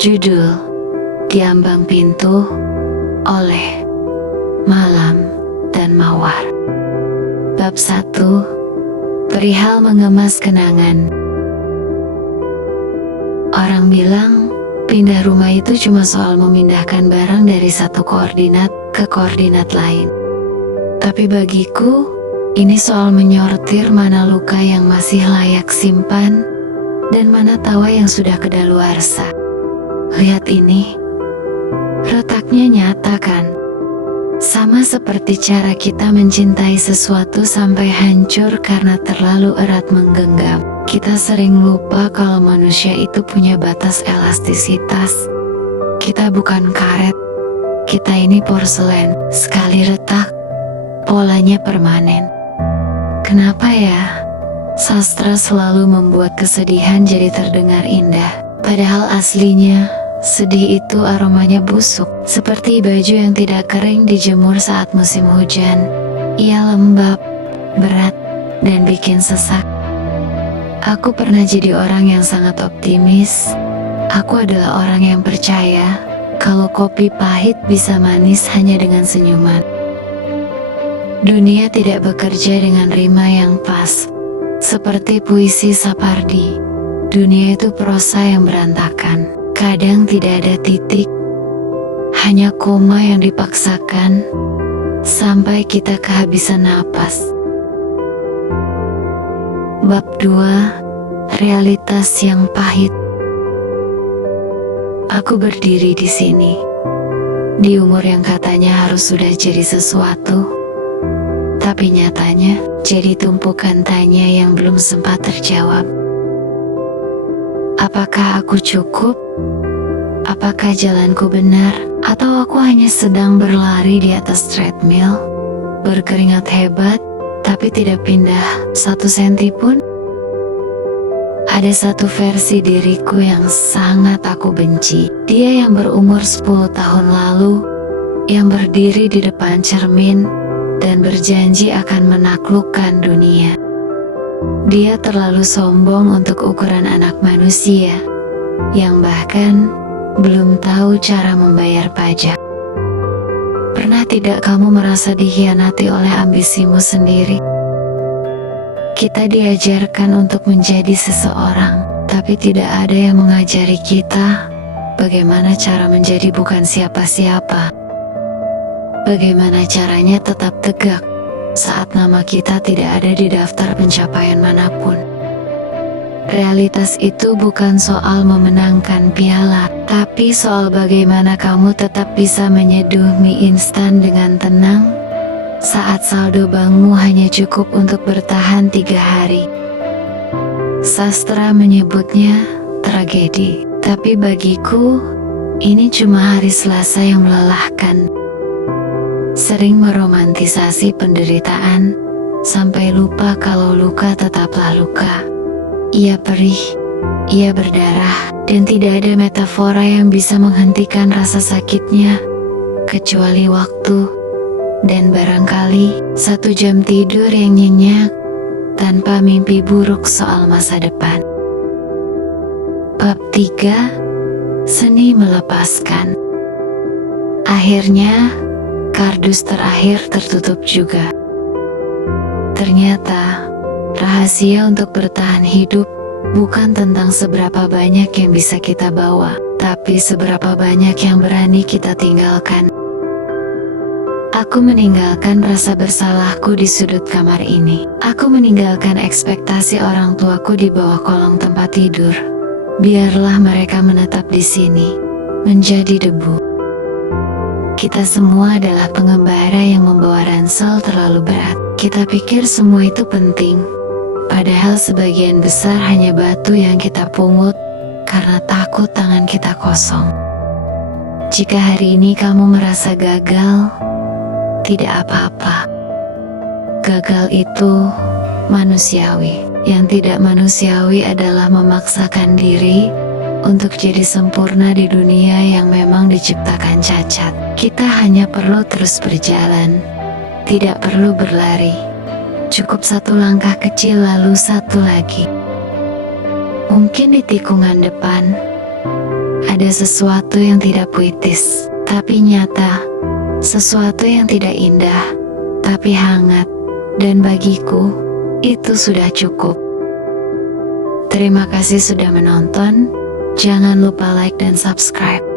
Judul: Di Ambang Pintu oleh Malam dan Mawar. Bab 1. Perihal mengemas kenangan. Orang bilang pindah rumah itu cuma soal memindahkan barang dari satu koordinat ke koordinat lain. Tapi bagiku, ini soal menyortir mana luka yang masih layak simpan dan mana tawa yang sudah kedaluarsa. Lihat ini, retaknya nyata kan? Sama seperti cara kita mencintai sesuatu sampai hancur karena terlalu erat menggenggam. Kita sering lupa kalau manusia itu punya batas elastisitas. Kita bukan karet, kita ini porselen. Sekali retak, polanya permanen. Kenapa ya? Sastra selalu membuat kesedihan jadi terdengar indah. Padahal aslinya, sedih itu aromanya busuk, seperti baju yang tidak kering dijemur saat musim hujan. Ia lembab, berat, dan bikin sesak. Aku pernah jadi orang yang sangat optimis. Aku adalah orang yang percaya kalau kopi pahit bisa manis hanya dengan senyuman. Dunia tidak bekerja dengan rima yang pas. Seperti puisi Sapardi, dunia itu prosa yang berantakan. Kadang tidak ada titik, hanya koma yang dipaksakan sampai kita kehabisan napas. Bab 2. Realitas yang pahit. Aku berdiri di sini, di umur yang katanya harus sudah jadi sesuatu, tapi nyatanya jadi tumpukan tanya yang belum sempat terjawab. Apakah aku cukup? Apakah jalanku benar? Atau aku hanya sedang berlari di atas treadmill, berkeringat hebat, tapi tidak pindah 1 senti pun? Ada satu versi diriku yang sangat aku benci. Dia yang berumur 10 tahun lalu, yang berdiri di depan cermin, dan berjanji akan menaklukkan dunia. Dia terlalu sombong untuk ukuran anak manusia, yang bahkan belum tahu cara membayar pajak. Pernah tidak kamu merasa dikhianati oleh ambisimu sendiri? Kita diajarkan untuk menjadi seseorang, tapi tidak ada yang mengajari kita bagaimana cara menjadi bukan siapa-siapa. Bagaimana caranya tetap tegak saat nama kita tidak ada di daftar pencapaian manapun. Realitas itu bukan soal memenangkan piala, tapi soal bagaimana kamu tetap bisa menyeduh mie instan dengan tenang saat saldo bankmu hanya cukup untuk bertahan 3 hari. Sastra menyebutnya tragedi, tapi bagiku ini cuma hari Selasa yang melelahkan. Sering meromantisasi penderitaan sampai lupa kalau luka tetaplah luka. Ia perih, ia berdarah, dan tidak ada metafora yang bisa menghentikan rasa sakitnya kecuali waktu dan barangkali 1 jam tidur yang nyenyak tanpa mimpi buruk soal masa depan. Bab 3. Seni melepaskan. Akhirnya kardus terakhir tertutup juga. Ternyata rahasia untuk bertahan hidup bukan tentang seberapa banyak yang bisa kita bawa, tapi seberapa banyak yang berani kita tinggalkan. Aku meninggalkan rasa bersalahku di sudut kamar ini. Aku meninggalkan ekspektasi orang tuaku di bawah kolong tempat tidur. Biarlah mereka menetap di sini, menjadi debu. Kita semua adalah pengembara yang membawa ransel terlalu berat. Kita pikir semua itu penting, padahal sebagian besar hanya batu yang kita pungut karena takut tangan kita kosong. Jika hari ini kamu merasa gagal, tidak apa-apa. Gagal itu manusiawi. Yang tidak manusiawi adalah memaksakan diri untuk jadi sempurna di dunia yang memang diciptakan cacat. Kita hanya perlu terus berjalan, tidak perlu berlari. Cukup 1 langkah kecil lalu 1 lagi. Mungkin di tikungan depan, Ada sesuatu yang tidak puitis, tapi nyata. Sesuatu yang tidak indah, tapi hangat. Dan bagiku, itu sudah cukup. Terima kasih sudah menonton. Jangan lupa like dan subscribe.